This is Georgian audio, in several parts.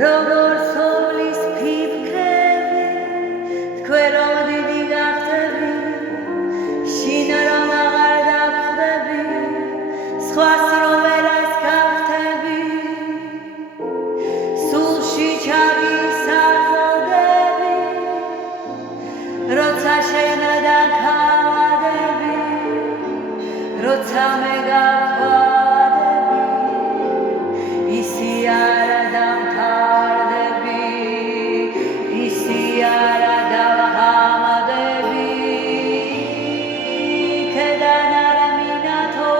როგორ სოლის ფიფქრები თქვენ რომ დიდი გახდები შინ რომ აღარ დახვდები სხვას რომ ვერას გავხდები სულში ჩავისახლდები როცა შენ დაქავადები როცა მე გავხვადები ისი არა დამთავრდები ისი არა დავღამადები ქედან არ მინათო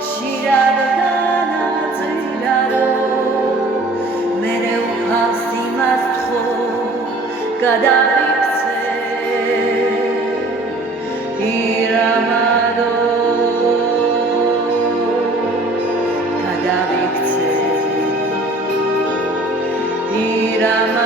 ხშირად განაწილადო მერე უხავს იმას თხო გადავიქცე ირამადო გადავიქცე ირამადო